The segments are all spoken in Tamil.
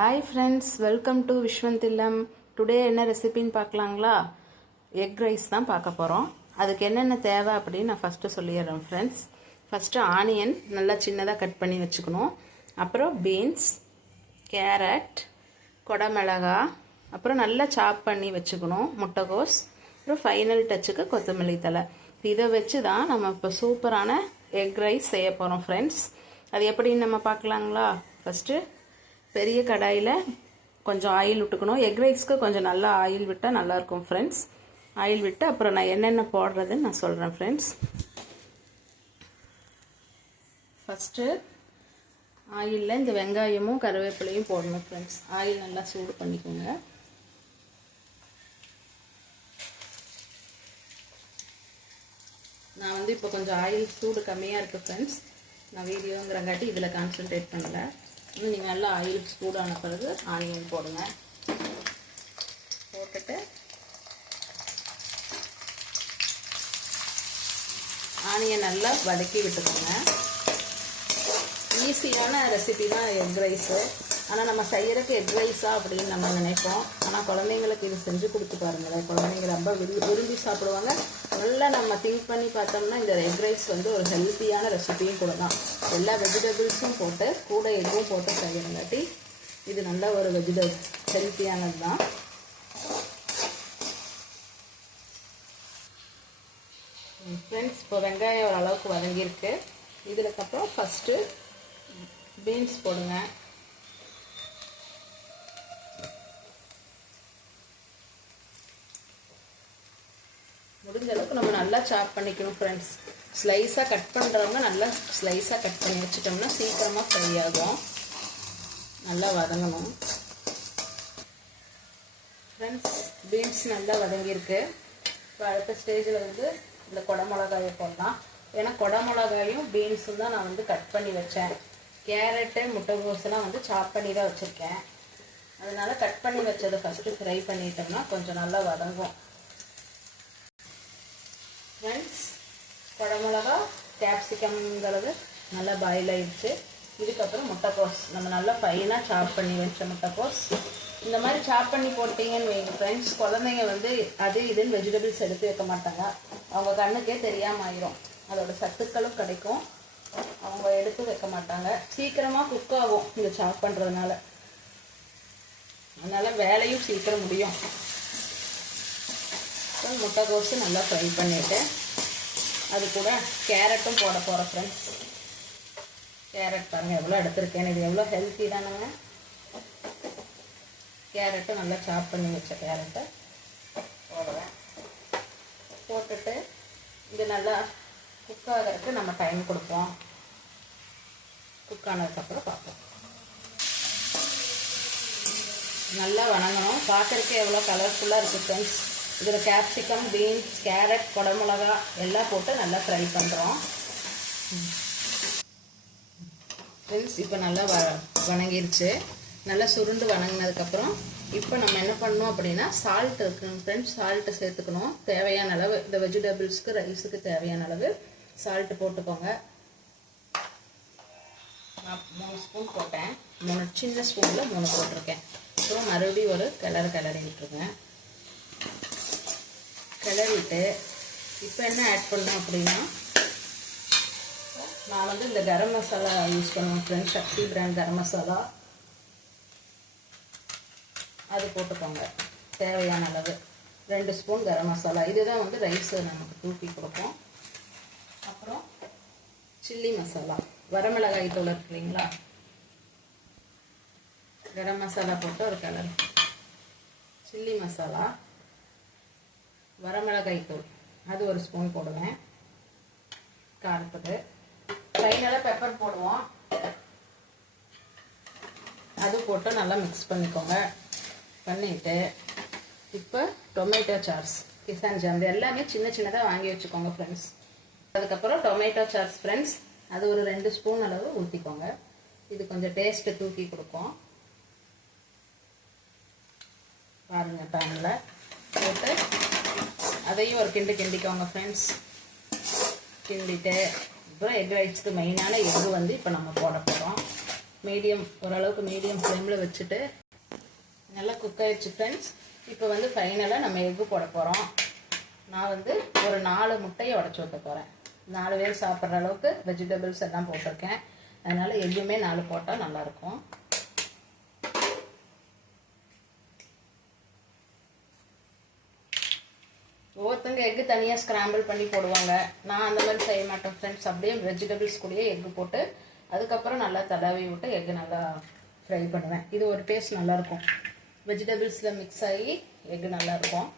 ஹாய் ஃப்ரெண்ட்ஸ், வெல்கம் டு விஸ்வந்தில்லம். டுடே என்ன ரெசிபின்னு பார்க்கலாங்களா? எக் ரைஸ் தான் பார்க்க போகிறோம். அதுக்கு என்னென்ன தேவை அப்படின்னு நான் ஃபஸ்ட்டு சொல்லிடுறேன் ஃப்ரெண்ட்ஸ். ஃபஸ்ட்டு ஆனியன் நல்லா சின்னதாக கட் பண்ணி வச்சுக்கணும். அப்புறம் பீன்ஸ், கேரட், கொடமிளகா, அப்புறம் நல்லா சாப் பண்ணி வச்சுக்கணும் முட்டைகோஸ், அப்புறம் ஃபைனல் டச்சுக்கு கொத்தமல்லி தழை. இதை வச்சு தான் நம்ம இப்போ சூப்பரான எக் ரைஸ் செய்ய போகிறோம் ஃப்ரெண்ட்ஸ். அது எப்படின்னு நம்ம பார்க்கலாங்களா? ஃபஸ்ட்டு பெரிய கடாயில் கொஞ்சம் ஆயில் விட்டுக்கணும். எக் ரைஸ்க்கு கொஞ்சம் நல்லா ஆயில் விட்டால் நல்லாயிருக்கும் ஃப்ரெண்ட்ஸ். ஆயில் விட்டு அப்புறம் நான் என்னென்ன போடுறதுன்னு நான் சொல்கிறேன் ஃப்ரெண்ட்ஸ். ஃபஸ்ட்டு ஆயிலில் இந்த வெங்காயமும் கருவேப்பிலையும் போடணும் ஃப்ரெண்ட்ஸ். ஆயில் நல்லா சூடு பண்ணிக்கோங்க. நான் வந்து இப்போ கொஞ்சம் ஆயில் சூடு கம்மியாக இருக்குது ஃப்ரெண்ட்ஸ். நான் வீடியோங்கிறங்காட்டி இதில் கான்சன்ட்ரேட் பண்ணலை. இன்னும் நீங்கள் நல்லா ஆயில் சூடான பிறகு ஆனியன் போடுங்க. போட்டுட்டு ஆனியன் நல்லா வதக்கி விட்டுக்கோங்க. ஈஸியான ரெசிபி தான் எக் ரைஸு. ஆனால் நம்ம செய்கிறதுக்கு எக் ரைஸா அப்படின்னு நம்ம நினைப்போம். ஆனால் குழந்தைங்களுக்கு இது செஞ்சு கொடுத்து பாருங்களேன். குழந்தைங்க ரொம்ப விரும்பி சாப்பிடுவாங்க. நல்லா நம்ம திங்க் பண்ணி பார்த்தோம்னா இந்த எக் ரைஸ் வந்து ஒரு ஹெல்த்தியான ரெசிபியும் கூட தான். எல்லா வெஜிடபிள்ஸும் போட்டு கூட எக்கும் போட்டு செய்யறங்காட்டி இது நல்ல ஒரு ஹெல்த்தியானது தான். ஃப்ரெண்ட்ஸ், இப்போ வெங்காயம் ஓரளவுக்கு வதங்கியிருக்கு. இதுக்கப்புறம் ஃபஸ்ட்டு பீன்ஸ் போடுங்க. முடிஞ்ச அளவுக்கு நம்ம நல்லா சாப் பண்ணிக்கணும் ஃப்ரெண்ட்ஸ். ஸ்லைஸாக கட் பண்ணுறவங்க நல்லா ஸ்லைஸாக கட் பண்ணி வச்சுட்டோம்னா சீக்கிரமாக ஃப்ரை ஆகும். நல்லா வதங்கணும் ஃப்ரெண்ட்ஸ். பீன்ஸ் நல்லா வதங்கியிருக்கு. இப்போ அடுத்த ஸ்டேஜில் வந்து இந்த கொடமிளகாயை போடலாம். ஏன்னா கொடமிளகாயும் பீன்ஸும் தான் நான் வந்து கட் பண்ணி வச்சேன். கேரட்டு, முட்டைகோஸ்லாம் வந்து சாப் பண்ணி தான் வச்சுருக்கேன். அதனால் கட் பண்ணி வச்சதை ஃபஸ்ட்டு ஃப்ரை பண்ணிட்டோம்னா கொஞ்சம் நல்லா வதங்கும் ஃப்ரெண்ட்ஸ். கொடமிளகா, கேப்சிகம்ங்கிறது நல்லா பாயில் ஆகிடுச்சு. இதுக்கப்புறம் முட்டைக்கோஸ் நம்ம நல்லா ஃபைனாக சாப் பண்ணி வச்ச முட்டைக்கோஸ். இந்த மாதிரி சாப் பண்ணி போட்டிங்கன்னு வைங்க ஃப்ரெண்ட்ஸ், குழந்தைங்க வந்து அது இதுன்னு வெஜிடபிள்ஸ் எடுத்து வைக்க மாட்டாங்க. அவங்க கண்ணுக்கே தெரியாமல் ஆயிரும். அதோட சத்துக்களும் கிடைக்கும். அவங்க எடுத்து வைக்க மாட்டாங்க. சீக்கிரமாக குக் ஆகும் இந்த சாப் பண்ணுறதுனால. அதனால் வேலையும் சீக்கிரம் முடியும். முட்டைக்கோஸு நல்லா ஃப்ரை பண்ணிவிட்டு அது கூட கேரட்டும் போட போகிறேன் ஃப்ரெண்ட்ஸ். கேரட் பாருங்கள் எவ்வளோ எடுத்துருக்கேன். இது எவ்வளோ ஹெல்த்தி தானுங்க. கேரட்டும் நல்லா சாப் பண்ணி வச்ச கேரட்டை போடுவேன். போட்டுட்டு இது நல்லா குக் ஆகிறதுக்கு நம்ம டைம் கொடுப்போம். குக் ஆனதுக்கப்புறம் பார்ப்போம். நல்லா வணங்கணும். பார்க்குறதுக்கு எவ்வளோ கலர்ஃபுல்லாக இருக்குது ஃப்ரெண்ட்ஸ். இதில் கேப்சிகம், பீன்ஸ், கேரட், கொடமிளகா எல்லாம் போட்டு நல்லா ஃப்ரை பண்ணுறோம் ஃப்ரெண்ட்ஸ். இப்போ நல்லா வணங்கிருச்சு. நல்லா சுருண்டு வணங்கினதுக்கப்புறம் இப்போ நம்ம என்ன பண்ணணும் அப்படின்னா சால்ட் இருக்குங்க ஃப்ரெண்ட்ஸ். சால்ட்டு சேர்த்துக்கணும். தேவையான அளவு இந்த வெஜிடபிள்ஸ்க்கு ரைஸுக்கு தேவையான அளவு சால்ட்டு போட்டுக்கோங்க. நான் 3 ஸ்பூன் போட்டேன். 3 சின்ன ஸ்பூனில் 3 போட்டிருக்கேன். அப்புறம் மறுபடியும் ஒரு கிளறி விட்டுருங்க. கிளறிட்டு இப்போ என்ன ஆட் பண்ணோம் அப்படின்னா நான் வந்து இந்த கரம் மசாலா யூஸ் பண்ணுவேன் ஃப்ரெண்ட்ஸ். சக்தி பிராண்ட் கரம் மசாலா அது போட்டுக்கோங்க. தேவையான அளவு 2 ஸ்பூன் கரம் மசாலா. இதுதான் வந்து ரைஸை நமக்கு தூக்கி கொடுப்போம். அப்புறம் சில்லி மசாலா, வரமிளகாய் தூள் இருக்கு இல்லைங்களா, கரம் மசாலா போட்டு ஒரு கலர். சில்லி மசாலா, வரமிளகாய் தூள் அது 1 ஸ்பூன் போடுவேன் காரத்துக்கு. ஃபைனலாக பெப்பர் போடுவோம். அது போட்டு நல்லா மிக்ஸ் பண்ணிக்கோங்க. பண்ணிவிட்டு இப்போ டொமேட்டோ சாஸ், கிசான் ஜாம் எல்லாமே சின்ன சின்னதாக வாங்கி வச்சுக்கோங்க ஃப்ரெண்ட்ஸ். அதுக்கப்புறம் டொமேட்டோ சாஸ் ஃப்ரெண்ட்ஸ் அது ஒரு 2 ஸ்பூன் அளவு ஊற்றிக்கோங்க. இது கொஞ்சம் டேஸ்ட்டு தூக்கி கொடுக்கும். பாருங்கள் பேனில் போட்டு அதையும் ஒரு கிண்டிக்கோங்க ஃப்ரெண்ட்ஸ். கிண்டிட்டு அப்புறம் எக் ரைஸ்க்கு மெயினான எக்கு வந்து இப்போ நம்ம போட போகிறோம். ஓரளவுக்கு மீடியம் ஃப்ளேமில் வச்சுட்டு நல்லா குக் ஆயிடுச்சு ஃப்ரெண்ட்ஸ். இப்போ வந்து ஃபைனலாக நம்ம எக்கு போட போகிறோம். நான் வந்து ஒரு 4 முட்டையை உடச்சி ஊற்ற போகிறேன். 4 பேர் சாப்பிட்ற அளவுக்கு வெஜிடபிள்ஸ் எல்லாம் போட்டிருக்கேன். அதனால் எக்குமே 4 போட்டால் நல்லாயிருக்கும். ஒவ்வொருத்தங்க எக்கு தனியாக ஸ்க்ராம்பிள் பண்ணி போடுவாங்க. நான் அந்த மாதிரி செய்ய மாட்டேன் ஃப்ரெண்ட்ஸ். அப்படியே வெஜிடபிள்ஸ் கூடயே எக்கு போட்டு அதுக்கப்புறம் நல்லா தடவி விட்டு எக்கு நல்லா ஃப்ரை பண்ணுவேன். இது ஒரு டேஸ்ட் நல்லாயிருக்கும். வெஜிடபிள்ஸில் மிக்ஸ் ஆகி எக்கு நல்லாயிருக்கும்.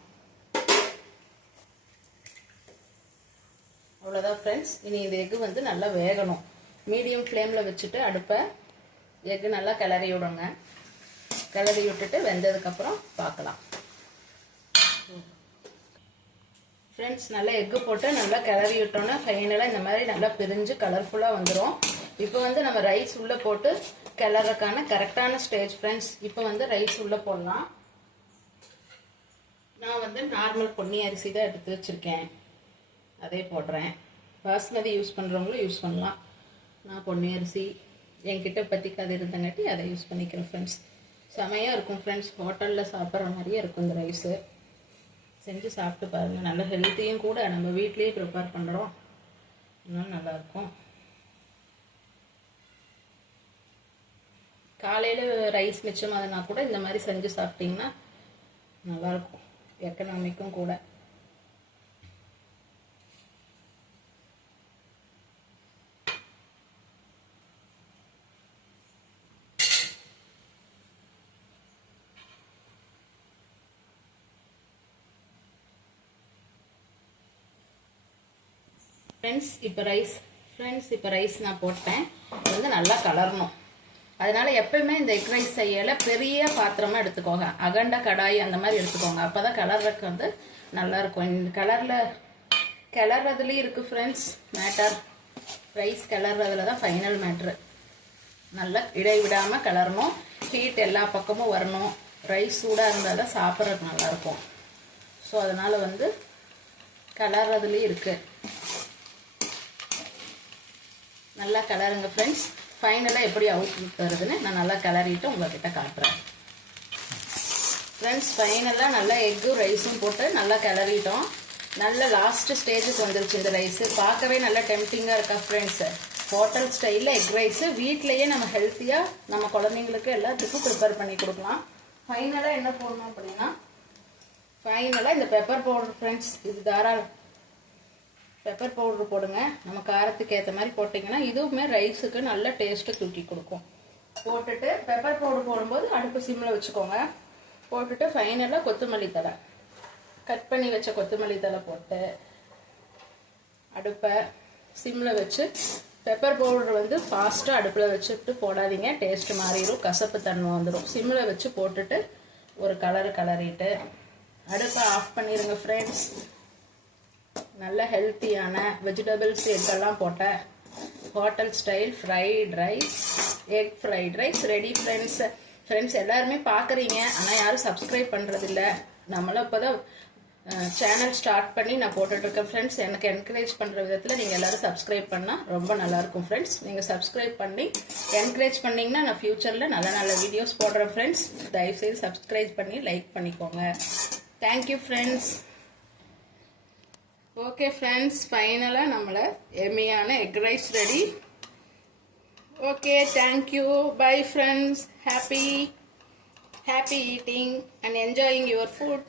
அவ்வளோதான் ஃப்ரெண்ட்ஸ். இனி இந்த எக்கு வந்து நல்லா வேகணும். மீடியம் ஃப்ளேமில் வச்சுட்டு அடுப்பை எக்கு நல்லா கிளறி விடுங்க. கிளறி விட்டுட்டு வெந்ததுக்கப்புறம் பார்க்கலாம் ஃப்ரெண்ட்ஸ். நல்லா எக்கு போட்டு நல்லா கிளறி விட்டோன்னா ஃபைனலாக இந்த மாதிரி நல்லா பிரிஞ்சு கலர்ஃபுல்லாக வந்துடும். இப்போ வந்து நம்ம ரைஸ் உள்ளே போட்டு கிளறக்கான கரெக்டான ஸ்டேஜ் ஃப்ரெண்ட்ஸ். இப்போ வந்து ரைஸ் உள்ளே போடலாம். நான் வந்து நார்மல் பொன்னி அரிசி தான் எடுத்து வச்சுருக்கேன், அதே போடுறேன். பாஸ்மதி யூஸ் பண்ணுறவங்களும் யூஸ் பண்ணலாம். நான் பொன்னி அரிசி என்கிட்ட பற்றிக்காது இருந்தங்காட்டி அதை யூஸ் பண்ணிக்கிறேன் ஃப்ரெண்ட்ஸ். செமையாக இருக்கும் ஃப்ரெண்ட்ஸ். ஹோட்டலில் சாப்பிட்ற மாதிரியே இருக்கும் இந்த ரைஸு. செஞ்சு சாப்பிட்டு பாருங்கள். நல்ல ஹெல்த்தியும் கூட. நம்ம வீட்லேயே ப்ரிப்பேர் பண்ணுறோம், இன்னும் நல்லாயிருக்கும். காலையில் ரைஸ் மிச்சமாகனா கூட இந்த மாதிரி செஞ்சு சாப்பிட்டிங்கன்னா நல்லாயிருக்கும். எக்கனாமிக்கும் கூட. ஃப்ரெண்ட்ஸ் இப்போ ரைஸ் நான் போட்டேன். இது வந்து நல்லா கலரணும். அதனால எப்பயுமே இந்த எக் ரைஸ் செய்யலை பெரிய பாத்திரமா எடுத்துக்கோங்க. அகண்ட கடாய் அந்த மாதிரி எடுத்துக்கோங்க. அப்போ தான் கலர்றதுக்கு வந்து நல்லாயிருக்கும். இந்த கிளறதுலேயும் இருக்குது ஃப்ரெண்ட்ஸ் மேட்டர். ரைஸ் கிளறதுல தான் ஃபைனல் மேட்ரு. நல்லா இடைவிடாமல் கிளறணும். ஹீட் எல்லா பக்கமும் வரணும். ரைஸ் சூடாக இருந்தால் தான் சாப்பிட்றதுக்கு நல்லாயிருக்கும். ஸோ அதனால் வந்து கிளறதுலேயும் இருக்குது. நல்லா கிளறுங்க ஃப்ரெண்ட்ஸ். ஃபைனலாக எப்படி அவுட்புட் வருதுன்னு நான் நல்லா கிளறிட்டு உங்கள்கிட்ட காட்டுறேன் ஃப்ரெண்ட்ஸ். ஃபைனலாக நல்லா எக்கும் ரைஸும் போட்டு நல்லா கிளறிட்டோம். நல்ல லாஸ்ட்டு ஸ்டேஜுக்கு வந்துருச்சு இந்த ரைஸு. பார்க்கவே நல்லா டெம்டிங்காக இருக்கா ஃப்ரெண்ட்ஸு. ஹோட்டல் ஸ்டைலில் எக் ரைஸு வீட்லேயே நம்ம ஹெல்த்தியாக நம்ம குழந்தைங்களுக்கு எல்லாத்துக்கும் ப்ரிப்பேர் பண்ணி கொடுக்கலாம். ஃபைனலாக என்ன போடணும் அப்படின்னா, ஃபைனலாக இந்த பெப்பர் பவுடர் ஃப்ரெண்ட்ஸ். இது தாராளம் பெப்பர் பவுடர் போடுங்க. நம்ம காரத்துக்கு ஏற்ற மாதிரி போட்டிங்கன்னா இதுவுமே ரைஸுக்கு நல்ல டேஸ்ட்டு தூக்கி கொடுக்கும். போட்டுட்டு பெப்பர் பவுடர் போடும்போது அடுப்பு சிம்மில் வச்சுக்கோங்க. போட்டுட்டு ஃபைனலாக கொத்தமல்லி தழை, கட் பண்ணி வச்ச கொத்தமல்லி தழை போட்டு அடுப்பை சிம்மில் வச்சு, பெப்பர் பவுடர் வந்து ஃபாஸ்ட்டாக அடுப்பில் வச்சுட்டு போடாதீங்க, டேஸ்ட்டு மாறிடும், கசப்பு தன்மை வந்துடும். சிம்மில் வச்சு போட்டுட்டு ஒரு கலரிட்டு அடுப்பை ஆஃப் பண்ணிடுங்க ஃப்ரெண்ட்ஸ். நல்ல ஹெல்த்தியான வெஜிடபிள்ஸ் எக்கெல்லாம் போட்ட hotel style egg fried rice ready friends. எல்லாருமே பார்க்குறீங்க, ஆனால் யாரும் சப்ஸ்கிரைப் பண்ணுறதில்ல. நம்மளும் இப்போ தான் சேனல் ஸ்டார்ட் பண்ணி நான் போட்டுட்ருக்கேன் ஃப்ரெண்ட்ஸ். எனக்கு என்கரேஜ் பண்ணுற விதத்தில் நீங்கள் எல்லோரும் சப்ஸ்கிரைப் பண்ணால் ரொம்ப நல்லாயிருக்கும் ஃப்ரெண்ட்ஸ். நீங்கள் சப்ஸ்கிரைப் பண்ணி என்கரேஜ் பண்ணிங்கன்னா நான் ஃப்யூச்சரில் நல்ல நல்ல வீடியோஸ் போடுறேன் ஃப்ரெண்ட்ஸ். தயவுசெய்து சப்ஸ்கிரைப் பண்ணி லைக் பண்ணிக்கோங்க. Thank you friends. ஓகே ஃப்ரெண்ட்ஸ், ஃபைனலாக நம்மளை எம்மியான egg rice ready. Okay, thank you. Bye friends. Happy eating and enjoying your food.